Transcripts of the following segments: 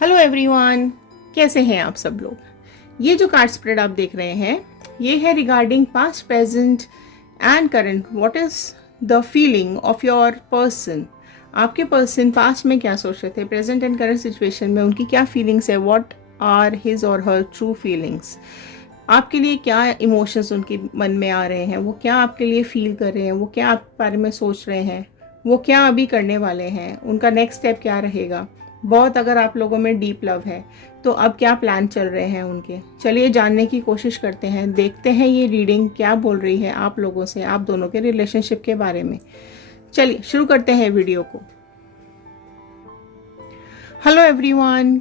Hello everyone, कैसे हैं आप सब लोग। ये जो कार्ड स्प्रेड आप देख रहे हैं ये है regarding past, present and current. What is the feeling of your person. आपके पर्सन पास्ट में क्या सोच रहे थे, प्रेजेंट एंड करंट सिचुएशन में उनकी क्या फीलिंग्स है, व्हाट आर हिज और हर ट्रू फीलिंग्स। आपके लिए क्या इमोशंस उनके मन में आ रहे हैं, वो क्या आपके लिए फील कर रहे हैं, वो क्या आपके बारे में सोच रहे हैं, वो क्या अभी करने वाले हैं, उनका नेक्स्ट स्टेप क्या रहेगा। बहुत अगर आप लोगों में डीप लव है तो अब क्या प्लान चल रहे हैं उनके, चलिए जानने की कोशिश करते हैं। देखते हैं ये रीडिंग क्या बोल रही है आप लोगों से, आप दोनों के रिलेशनशिप के बारे में। चलिए शुरू करते हैं वीडियो को। हेलो एवरीवन,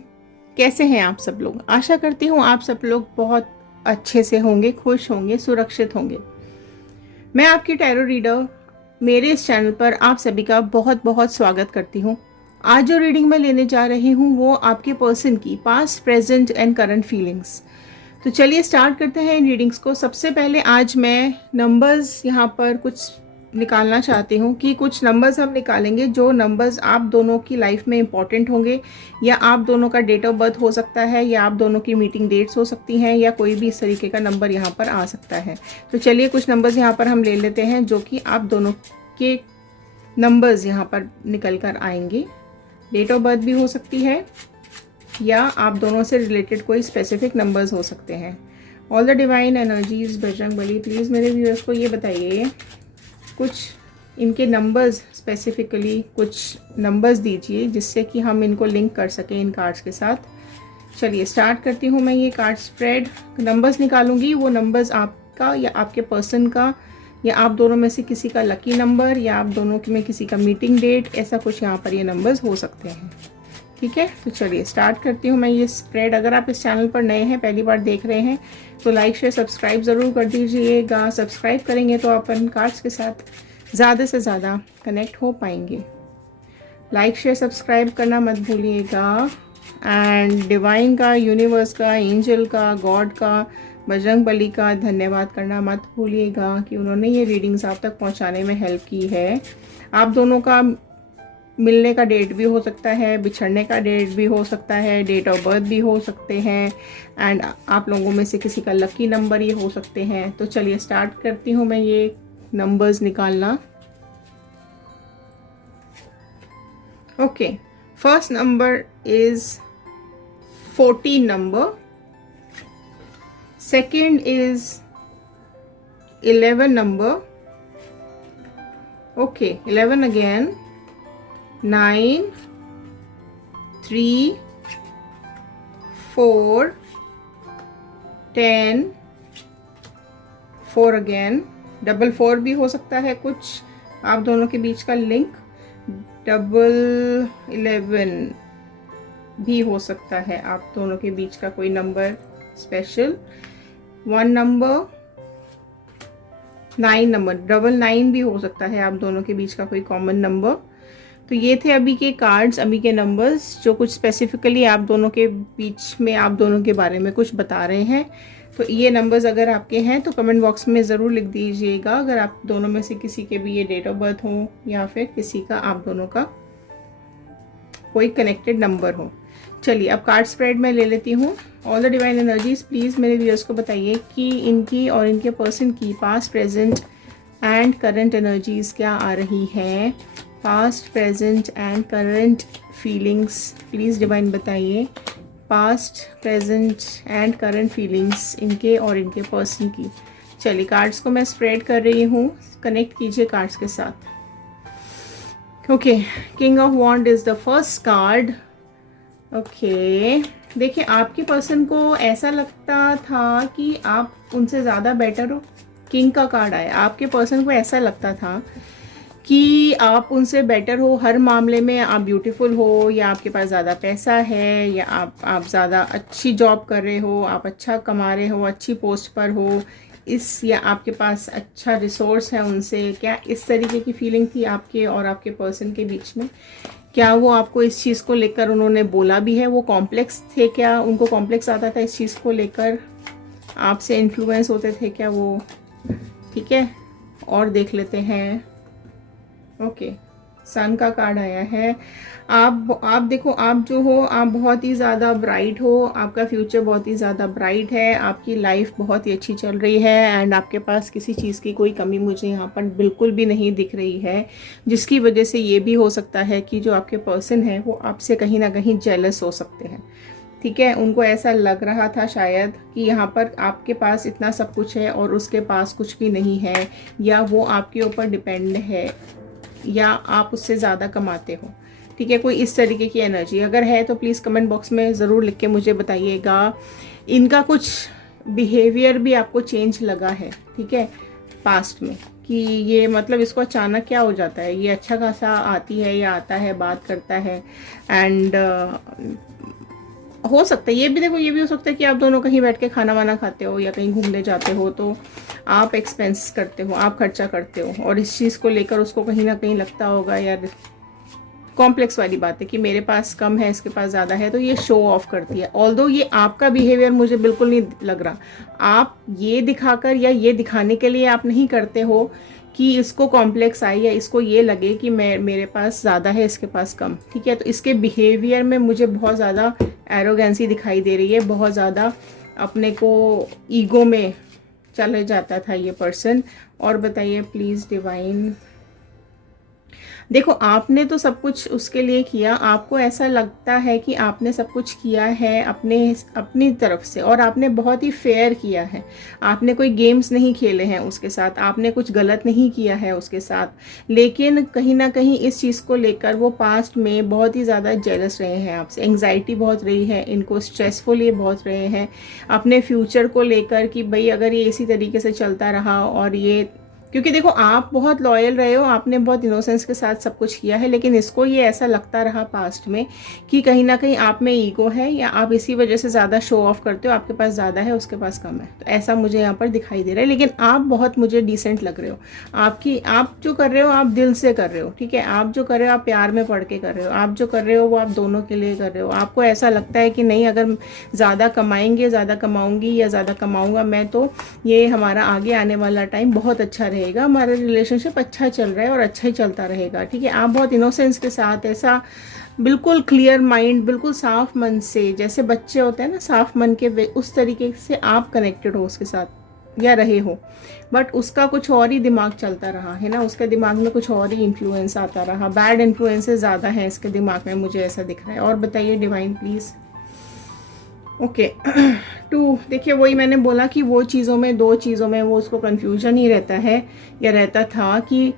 कैसे हैं आप सब लोग। आशा करती हूँ आप सब लोग बहुत अच्छे से होंगे, खुश होंगे, सुरक्षित होंगे। मैं आपकी टैरो रीडर मेरे इस चैनल पर आप सभी का बहुत बहुत स्वागत करती हूँ। आज जो रीडिंग मैं लेने जा रही हूँ वो आपके पर्सन की past, present and current feelings. तो चलिए स्टार्ट करते हैं इन रीडिंग्स को। सबसे पहले आज मैं नंबर्स यहाँ पर कुछ निकालना चाहती हूँ कि कुछ नंबर्स हम निकालेंगे जो नंबर्स आप दोनों की लाइफ में इंपॉर्टेंट होंगे, या आप दोनों का डेट ऑफ बर्थ हो सकता है, या आप दोनों की मीटिंग डेट्स हो सकती हैं, या कोई भी इस तरीके का नंबर यहाँ पर आ सकता है। तो चलिए कुछ नंबर्स यहाँ पर हम ले लेते हैं जो कि आप दोनों के नंबर्स यहाँ पर निकल कर आएंगे। डेट ऑफ बर्थ भी हो सकती है या आप दोनों से रिलेटेड कोई स्पेसिफिक नंबर्स हो सकते हैं। All the divine energies, Bajrang Bali, please मेरे व्यूअर्स को ये बताइए कुछ इनके नंबर्स, स्पेसिफिकली कुछ नंबर्स दीजिए जिससे कि हम इनको लिंक कर सकें इन कार्ड्स के साथ। चलिए स्टार्ट करती हूँ मैं ये कार्ड स्प्रेड। नंबर्स निकालूंगी, वो नंबर्स आपका या आपके पर्सन का या आप दोनों में से किसी का लकी नंबर या आप दोनों में किसी का मीटिंग डेट, ऐसा कुछ यहाँ पर ये नंबर्स हो सकते हैं। ठीक है, तो चलिए स्टार्ट करती हूँ मैं ये स्प्रेड। अगर आप इस चैनल पर नए हैं, पहली बार देख रहे हैं, तो लाइक शेयर सब्सक्राइब ज़रूर कर दीजिएगा। सब्सक्राइब करेंगे तो आप अपन कार्ड्स के साथ ज़्यादा से ज़्यादा कनेक्ट हो पाएंगे। लाइक शेयर सब्सक्राइब करना मत भूलिएगा। एंड डिवाइन का, यूनिवर्स का, एंजल का, गॉड का, बजरंग बली का धन्यवाद करना मत भूलिएगा कि उन्होंने ये रीडिंग्स आप तक पहुंचाने में हेल्प की है। आप दोनों का मिलने का डेट भी हो सकता है, बिछड़ने का डेट भी हो सकता है, डेट ऑफ बर्थ भी हो सकते हैं, एंड आप लोगों में से किसी का लकी नंबर ये हो सकते हैं। तो चलिए स्टार्ट करती हूँ मैं ये नंबर्स निकालना। Okay, first number is 14 number, second is 11 number, okay, 11 again, 9, 3, 4, 10, 4 again, double 4 भी हो सकता है कुछ आप दोनों के बीच का लिंक, डबल 11 भी हो सकता है आप दोनों के बीच का कोई number special. 1 number, 9 number, double 9 भी हो सकता है आप दोनों के बीच का कोई कॉमन नंबर। तो ये थे अभी के कार्ड्स, अभी के नंबर्स जो कुछ स्पेसिफिकली आप दोनों के बीच में आप दोनों के बारे में कुछ बता रहे हैं। तो ये नंबर्स अगर आपके हैं तो कमेंट बॉक्स में ज़रूर लिख दीजिएगा, अगर आप दोनों में से किसी के भी ये डेट ऑफ बर्थ हो या फिर किसी का आप दोनों का कोई कनेक्टेड नंबर हो। चलिए अब कार्ड स्प्रेड में ले लेती हूँ। All the divine energies, please मेरे व्यूअर्स को बताइए कि इनकी और इनके पर्सन की past, present and current energies क्या आ रही हैं। Past, present and current feelings please divine बताइए। Past, present and current feelings इनके और इनके पर्सन की। चलिए कार्ड्स को मैं स्प्रेड कर रही हूँ, कनेक्ट कीजिए कार्ड्स के साथ। Okay, king of wands is the first card. Okay, देखिए आपके पर्सन को ऐसा लगता था कि आप उनसे ज़्यादा बेटर हो। किंग का कार्ड आया, आपके पर्सन को ऐसा लगता था कि आप उनसे बेटर हो हर मामले में, आप ब्यूटीफुल हो, या आपके पास ज़्यादा पैसा है, या आप ज़्यादा अच्छी जॉब कर रहे हो, आप अच्छा कमा रहे हो, अच्छी पोस्ट पर हो, या आपके पास अच्छा रिसोर्स है उनसे। क्या इस तरीके की फीलिंग थी आपके और आपके पर्सन के बीच में? क्या वो आपको इस चीज़ को लेकर उन्होंने बोला भी है? वो कॉम्प्लेक्स थे क्या, उनको कॉम्प्लेक्स आता था इस चीज़ को लेकर, आपसे इन्फ्लुएंस होते थे क्या वो? ठीक है, और देख लेते हैं। ओके, सन का कार्ड आया है। आप देखो, आप जो हो, आप बहुत ही ज़्यादा ब्राइट हो, आपका फ्यूचर बहुत ही ज़्यादा ब्राइट है, आपकी लाइफ बहुत ही अच्छी चल रही है एंड आपके पास किसी चीज़ की कोई कमी मुझे यहाँ पर बिल्कुल भी नहीं दिख रही है, जिसकी वजह से ये भी हो सकता है कि जो आपके पर्सन है वो आपसे कहीं ना कहीं जेलस हो सकते हैं। ठीक है, उनको ऐसा लग रहा था शायद कि यहाँ पर आपके पास इतना सब कुछ है और उसके पास कुछ भी नहीं है, या वो आपके ऊपर डिपेंड है, या आप उससे ज़्यादा कमाते हो। ठीक है, कोई इस तरीके की एनर्जी अगर है तो प्लीज़ कमेंट बॉक्स में ज़रूर लिख के मुझे बताइएगा। इनका कुछ बिहेवियर भी आपको चेंज लगा है, ठीक है, पास्ट में, कि ये मतलब इसको अचानक क्या हो जाता है, ये अच्छा खासा आती है या आता है, बात करता है एंड हो सकता है ये भी, देखो ये भी हो सकता है कि आप दोनों कहीं बैठ के खाना वाना खाते हो या कहीं घूमने जाते हो तो आप एक्सपेंस करते हो, आप खर्चा करते हो और इस चीज़ को लेकर उसको कहीं ना कहीं लगता होगा यार, कॉम्प्लेक्स वाली बात है कि मेरे पास कम है इसके पास ज़्यादा है, तो ये शो ऑफ करती है। ऑल्दो ये आपका बिहेवियर मुझे बिल्कुल नहीं लग रहा, आप ये दिखाकर या ये दिखाने के लिए आप नहीं करते हो कि इसको कॉम्प्लेक्स आए या इसको ये लगे कि मेरे पास ज़्यादा है इसके पास कम। ठीक है, तो इसके बिहेवियर में मुझे बहुत ज़्यादा एरोगेंसी दिखाई दे रही है, बहुत ज़्यादा अपने को ईगो में चले जाता था ये पर्सन। और बताइए प्लीज़ डिवाइन, देखो आपने तो सब कुछ उसके लिए किया, आपको ऐसा लगता है कि आपने सब कुछ किया है अपनी तरफ से और आपने बहुत ही फेयर किया है, आपने कोई गेम्स नहीं खेले हैं उसके साथ, आपने कुछ गलत नहीं किया है उसके साथ, लेकिन कहीं ना कहीं इस चीज़ को लेकर वो पास्ट में बहुत ही ज़्यादा जेलस रहे हैं आपसे, एंग्जाइटी बहुत रही है इनको, स्ट्रेसफुल ये बहुत रहे हैं अपने फ्यूचर को लेकर कि भाई अगर ये इसी तरीके से चलता रहा, और ये क्योंकि देखो आप बहुत लॉयल रहे हो, आपने बहुत इनोसेंस के साथ सब कुछ किया है, लेकिन इसको ये ऐसा लगता रहा पास्ट में कि कहीं ना कहीं आप में ईगो है या आप इसी वजह से ज़्यादा शो ऑफ करते हो, आपके पास ज़्यादा है उसके पास कम है, तो ऐसा मुझे यहाँ पर दिखाई दे रहा है। लेकिन आप बहुत मुझे डिसेंट लग रहे हो, आप जो कर रहे हो आप दिल से कर रहे हो। ठीक है, आप जो कर रहे हो आप प्यार में पढ़ के कर रहे हो, आप जो कर रहे हो वो आप दोनों के लिए कर रहे हो। आपको ऐसा लगता है कि नहीं, अगर ज़्यादा कमाएंगे, ज़्यादा कमाऊंगी या ज़्यादा कमाऊंगा मैं, तो ये हमारा आगे आने वाला टाइम बहुत अच्छा रहेगा, हमारा रिलेशनशिप अच्छा चल रहा है और अच्छा ही चलता रहेगा। ठीक है, आप बहुत इनोसेंस के साथ, ऐसा बिल्कुल क्लियर माइंड, बिल्कुल साफ मन से, जैसे बच्चे होते हैं ना साफ मन के, वे उस तरीके से आप कनेक्टेड हो उसके साथ या रहे हो, बट उसका कुछ और ही दिमाग चलता रहा है ना, उसके दिमाग में कुछ और ही इन्फ्लुएंस आता रहा, बैड इन्फ्लुएंसेस ज़्यादा हैं इसके दिमाग में, मुझे ऐसा दिख रहा है। और बताइए डिवाइन प्लीज़। ओके टू, देखिए वही मैंने बोला कि वो चीज़ों में, दो चीज़ों में वो उसको कन्फ्यूजन ही रहता है या रहता था कि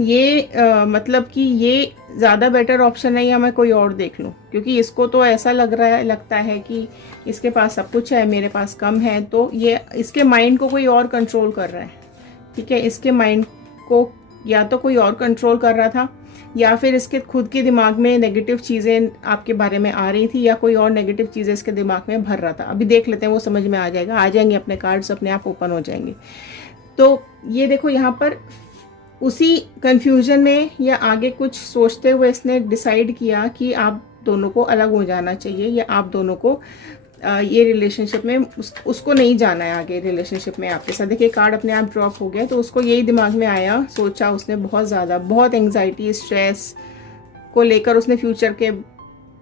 ये मतलब कि ये ज़्यादा बेटर ऑप्शन है या मैं कोई और देख लूँ, क्योंकि इसको तो ऐसा लगता है कि इसके पास सब कुछ है मेरे पास कम है, तो ये इसके माइंड को कोई और कंट्रोल कर रहा है। ठीक है, इसके माइंड को या तो कोई और कंट्रोल कर रहा था या फिर इसके खुद के दिमाग में नेगेटिव चीज़ें आपके बारे में आ रही थी या कोई और नेगेटिव चीज़ें इसके दिमाग में भर रहा था। अभी देख लेते हैं, वो समझ में आ जाएगा, आ जाएंगे अपने कार्ड्स अपने आप ओपन हो जाएंगे। तो ये देखो यहाँ पर उसी कन्फ्यूजन में या आगे कुछ सोचते हुए इसने डिसाइड किया कि आप दोनों को अलग हो जाना चाहिए, या आप दोनों को ये रिलेशनशिप में उसको नहीं जाना है आगे रिलेशनशिप में आपके साथ। देखिए कार्ड अपने आप ड्रॉप हो गया, तो उसको यही दिमाग में आया, सोचा उसने बहुत ज़्यादा, बहुत एंग्जाइटी स्ट्रेस को लेकर उसने फ्यूचर के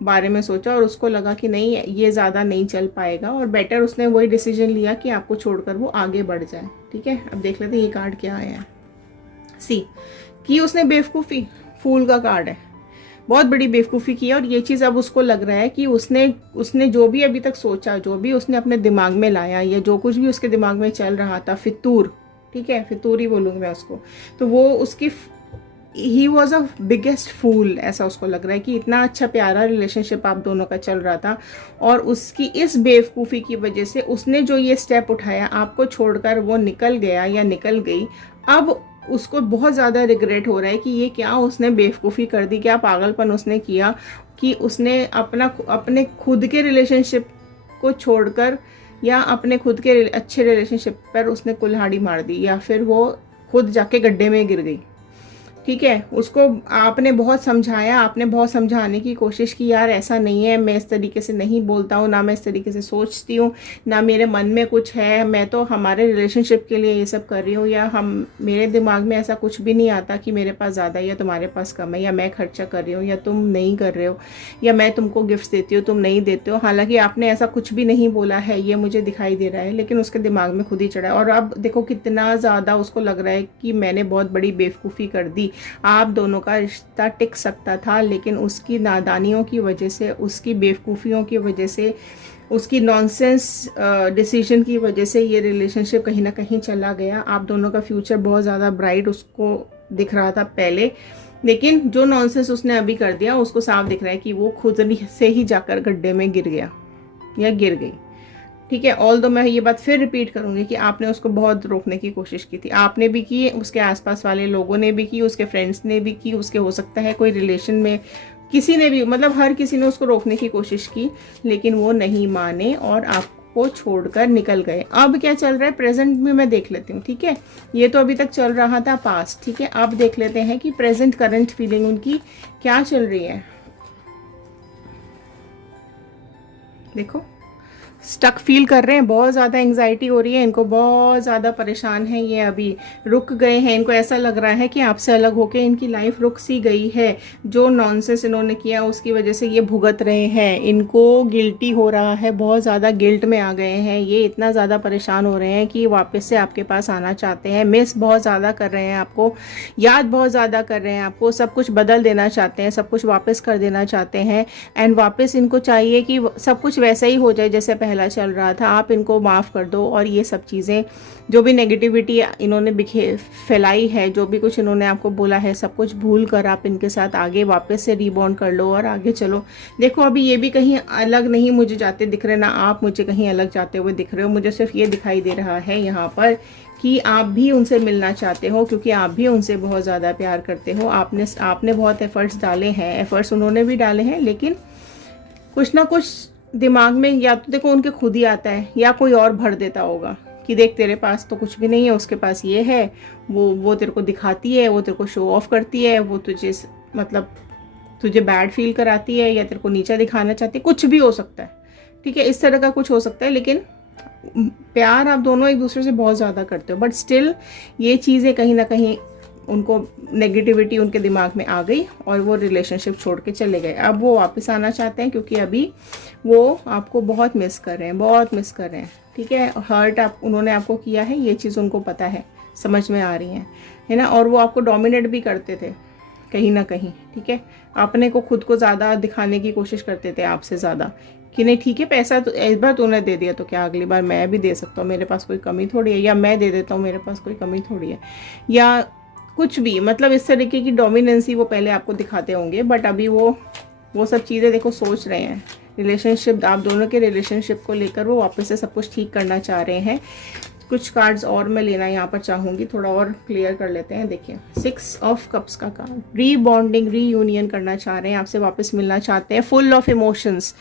बारे में सोचा और उसको लगा कि नहीं ये ज़्यादा नहीं चल पाएगा, और बेटर उसने वही डिसीजन लिया कि आपको छोड़कर वो आगे बढ़ जाए। ठीक है, अब देख लेते हैं ये कार्ड क्या आया है। सी कि उसने बेवकूफ़ी, फूल का कार्ड है, बहुत बड़ी बेवकूफ़ी की है, और ये चीज़ अब उसको लग रहा है कि उसने जो भी अभी तक सोचा, जो भी उसने अपने दिमाग में लाया, या जो कुछ भी उसके दिमाग में चल रहा था, फितूर, ठीक है फितूर ही बोलूँगी मैं उसको, तो वो उसकी ही वॉज अ बिगेस्ट फूल, ऐसा उसको लग रहा है कि इतना अच्छा प्यारा रिलेशनशिप आप दोनों का चल रहा था, और उसकी इस बेवकूफ़ी की वजह से उसने जो ये स्टेप उठाया आपको छोड़कर वो निकल गया या निकल गई, अब उसको बहुत ज़्यादा रिग्रेट हो रहा है कि ये क्या उसने बेवकूफ़ी कर दी, क्या पागलपन उसने किया कि उसने अपने खुद के रिलेशनशिप को छोड़कर या अपने खुद के अच्छे रिलेशनशिप पर उसने कुल्हाड़ी मार दी, या फिर वो खुद जाके गड्ढे में गिर गई। ठीक है, उसको आपने बहुत समझाया, आपने बहुत समझाने की कोशिश की, यार ऐसा नहीं है, मैं इस तरीके से नहीं बोलता हूँ, ना मैं इस तरीके से सोचती हूँ, ना मेरे मन में कुछ है, मैं तो हमारे रिलेशनशिप के लिए ये सब कर रही हूँ, या हम मेरे दिमाग में ऐसा कुछ भी नहीं आता कि मेरे पास ज़्यादा है या तुम्हारे पास कम है, या मैं खर्चा कर रही हूँ या तुम नहीं कर रहे हो, या मैं तुमको गिफ्ट देती हूँ तुम नहीं देते हो। हालांकि आपने ऐसा कुछ भी नहीं बोला है, ये मुझे दिखाई दे रहा है, लेकिन उसके दिमाग में खुद ही चढ़ा है। और अब देखो कितना ज़्यादा उसको लग रहा है कि मैंने बहुत बड़ी बेवकूफ़ी कर दी, आप दोनों का रिश्ता टिक सकता था, लेकिन उसकी नादानियों की वजह से, उसकी बेवकूफ़ियों की वजह से, उसकी नॉनसेंस डिसीजन की वजह से ये रिलेशनशिप कहीं ना कहीं चला गया। आप दोनों का फ्यूचर बहुत ज़्यादा ब्राइट उसको दिख रहा था पहले, लेकिन जो नॉनसेंस उसने अभी कर दिया उसको साफ दिख रहा है कि वो खुद से ही जाकर गड्ढे में गिर गया या गिर गई। ठीक है, ऑल दो मैं ये बात फिर रिपीट करूंगी कि आपने उसको बहुत रोकने की कोशिश की थी, आपने भी की, उसके आसपास वाले लोगों ने भी की, उसके फ्रेंड्स ने भी की, उसके हो सकता है कोई रिलेशन में किसी ने भी, मतलब हर किसी ने उसको रोकने की कोशिश की, लेकिन वो नहीं माने और आपको छोड़कर निकल गए। अब क्या चल रहा है प्रेजेंट में मैं देख लेती हूँ। ठीक है, ये तो अभी तक चल रहा था पास्ट। ठीक है, अब देख लेते हैं कि प्रेजेंट करंट फीलिंग उनकी क्या चल रही है। देखो स्टक फील कर रहे हैं, बहुत ज़्यादा एंग्जाइटी हो रही है इनको, बहुत ज़्यादा परेशान हैं ये, अभी रुक गए हैं, इनको ऐसा लग रहा है कि आपसे अलग होके इनकी लाइफ रुक सी गई है। जो नॉनसेंस इन्होंने किया उसकी वजह से ये भुगत रहे हैं, इनको गिल्टी हो रहा है, बहुत ज़्यादा गिल्ट में आ गए हैं, ये इतना ज़्यादा परेशान हो रहे हैं कि वापस से आपके पास आना चाहते हैं, मिस बहुत ज़्यादा कर रहे हैं आपको, याद बहुत ज़्यादा कर रहे हैं आपको, सब कुछ बदल देना चाहते हैं, सब कुछ वापस कर देना चाहते हैं। एंड वापस इनको चाहिए कि सब कुछ वैसा ही हो जाए जैसे पहला चल रहा था, आप इनको माफ़ कर दो। और ये सब चीज़ें, जो भी नेगेटिविटी इन्होंने फैलाई है, जो भी कुछ इन्होंने आपको बोला है, सब कुछ भूल कर आप इनके साथ आगे वापस से रीबॉन्ड कर लो और आगे चलो। देखो अभी ये भी कहीं अलग नहीं मुझे जाते दिख रहे, ना आप मुझे कहीं अलग जाते हुए दिख रहे हो, मुझे सिर्फ ये दिखाई दे रहा है यहाँ पर कि आप भी उनसे मिलना चाहते हो, क्योंकि आप भी उनसे बहुत ज़्यादा प्यार करते हो। आपने बहुत एफर्ट्स डाले हैं, एफर्ट्स उन्होंने भी डाले हैं, लेकिन कुछ ना कुछ दिमाग में या तो देखो उनके खुद ही आता है, या कोई और भर देता होगा कि देख तेरे पास तो कुछ भी नहीं है, उसके पास ये है, वो तेरे को दिखाती है, वो तेरे को शो ऑफ करती है, वो तुझे मतलब तुझे बैड फील कराती है, या तेरे को नीचा दिखाना चाहती है, कुछ भी हो सकता है। ठीक है, इस तरह का कुछ हो सकता है, लेकिन प्यार आप दोनों एक दूसरे से बहुत ज़्यादा करते हो, बट स्टिल ये चीज़ें कहीं ना कहीं उनको नेगेटिविटी उनके दिमाग में आ गई और वो रिलेशनशिप छोड़ के चले गए। अब वो वापस आना चाहते हैं क्योंकि अभी वो आपको बहुत मिस कर रहे हैं, बहुत मिस कर रहे हैं। ठीक है, हर्ट उन्होंने आपको किया है, ये चीज़ उनको पता है, समझ में आ रही है ना। और वो आपको डोमिनेट भी करते थे कहीं ना कहीं। ठीक है, अपने को खुद को ज़्यादा दिखाने की कोशिश करते थे आपसे ज़्यादा, कि नहीं ठीक है पैसा तो इस बार तूने दे दिया तो क्या अगली बार मैं भी दे सकता हूँ, मेरे पास कोई कमी थोड़ी है, या मैं दे देता हूँ मेरे पास कोई कमी थोड़ी है, या कुछ भी, मतलब इस तरीके की डोमिनेंसी वो पहले आपको दिखाते होंगे। बट अभी वो सब चीज़ें देखो सोच रहे हैं, रिलेशनशिप, आप दोनों के रिलेशनशिप को लेकर वो वापस से सब कुछ ठीक करना चाह रहे हैं। कुछ कार्ड्स और मैं लेना यहाँ पर चाहूँगी, थोड़ा और क्लियर कर लेते हैं। देखिए 6 ऑफ कप्स का कार्ड, रीबॉन्डिंग, रीयूनियन करना चाह रहे हैं, आपसे वापस मिलना चाहते हैं, फुल ऑफ इमोशंस।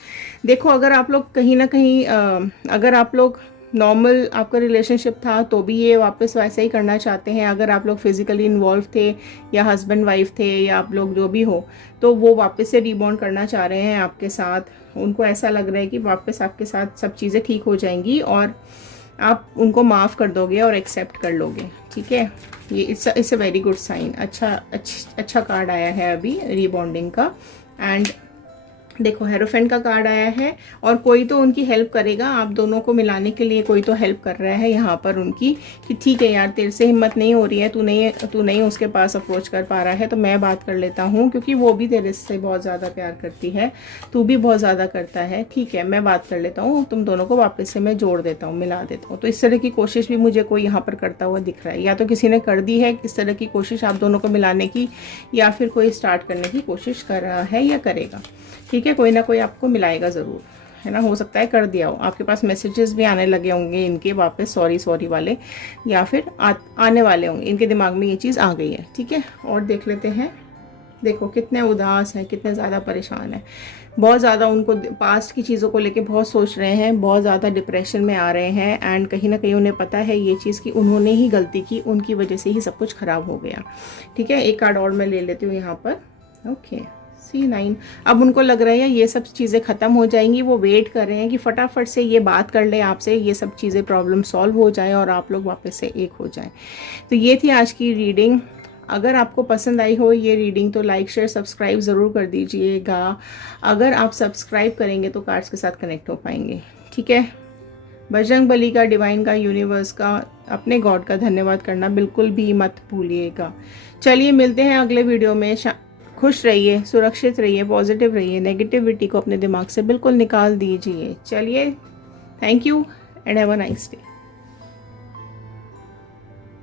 देखो अगर आप लोग कहीं ना कहीं अगर आप लोग नॉर्मल आपका रिलेशनशिप था तो भी ये वापस वैसे ही करना चाहते हैं। अगर आप लोग फिजिकली इन्वॉल्व थे या हस्बैंड वाइफ थे या आप लोग जो भी हो, तो वो वापस से रीबॉन्ड करना चाह रहे हैं आपके साथ। उनको ऐसा लग रहा है कि वापस आपके साथ सब चीज़ें ठीक हो जाएंगी और आप उनको माफ़ कर दोगे और एक्सेप्ट कर लोगे। ठीक है, ये it's a very good sign. अच्छा कार्ड आया है अभी रीबॉन्डिंग का। एंड देखो हेरोफेंट का कार्ड आया है, और कोई तो उनकी हेल्प करेगा, आप दोनों को मिलाने के लिए कोई तो हेल्प कर रहा है यहाँ पर उनकी, कि ठीक है यार तेरे से हिम्मत नहीं हो रही है, तू नहीं उसके पास अप्रोच कर पा रहा है, तो मैं बात कर लेता हूँ, क्योंकि वो भी तेरे से बहुत ज़्यादा प्यार करती है, तू भी बहुत ज़्यादा करता है, ठीक है मैं बात कर लेता हूँ, तुम दोनों को वापस से मैं जोड़ देता हूँ, मिला देता हूँ। तो इस तरह की कोशिश भी मुझे कोई यहाँ पर करता हुआ दिख रहा है, या तो किसी ने कर दी है इस तरह की कोशिश आप दोनों को मिलाने की, या फिर कोई स्टार्ट करने की कोशिश कर रहा है या करेगा। ठीक है, कोई ना कोई आपको मिलाएगा ज़रूर, है ना। हो सकता है कर दिया हो, आपके पास मैसेजेस भी आने लगे होंगे इनके वापस सॉरी वाले, या फिर आने वाले होंगे, इनके दिमाग में ये चीज़ आ गई है। ठीक है, और देख लेते हैं देखो कितने उदास हैं, कितने ज़्यादा परेशान हैं, बहुत ज़्यादा उनको पास्ट की चीज़ों को लेके बहुत सोच रहे हैं, बहुत ज़्यादा डिप्रेशन में आ रहे हैं। एंड कहीं ना कहीं उन्हें पता है ये चीज़ कि उन्होंने ही गलती की, उनकी वजह से ही सब कुछ ख़राब हो गया। ठीक है, एक कार्ड और मैं ले लेती हूँ यहाँ पर। Okay, C9। अब उनको लग रहा है ये सब चीज़ें ख़त्म हो जाएंगी, वो वेट कर रहे हैं कि फटाफट से ये बात कर ले आपसे, ये सब चीज़ें प्रॉब्लम सॉल्व हो जाए और आप लोग वापस से एक हो जाएं। तो ये थी आज की रीडिंग। अगर आपको पसंद आई हो ये रीडिंग तो लाइक शेयर सब्सक्राइब ज़रूर कर दीजिएगा। अगर आप सब्सक्राइब करेंगे तो कार्ड्स के साथ कनेक्ट हो पाएंगे। ठीक है, बजरंग बली का, डिवाइन का, यूनिवर्स का, अपने गॉड का धन्यवाद करना बिल्कुल भी मत भूलिएगा। चलिए मिलते हैं अगले वीडियो में। खुश रहिए, सुरक्षित रहिए, पॉजिटिव रहिए, नेगेटिविटी को अपने दिमाग से बिल्कुल निकाल दीजिए। चलिए, thank you and have a nice day.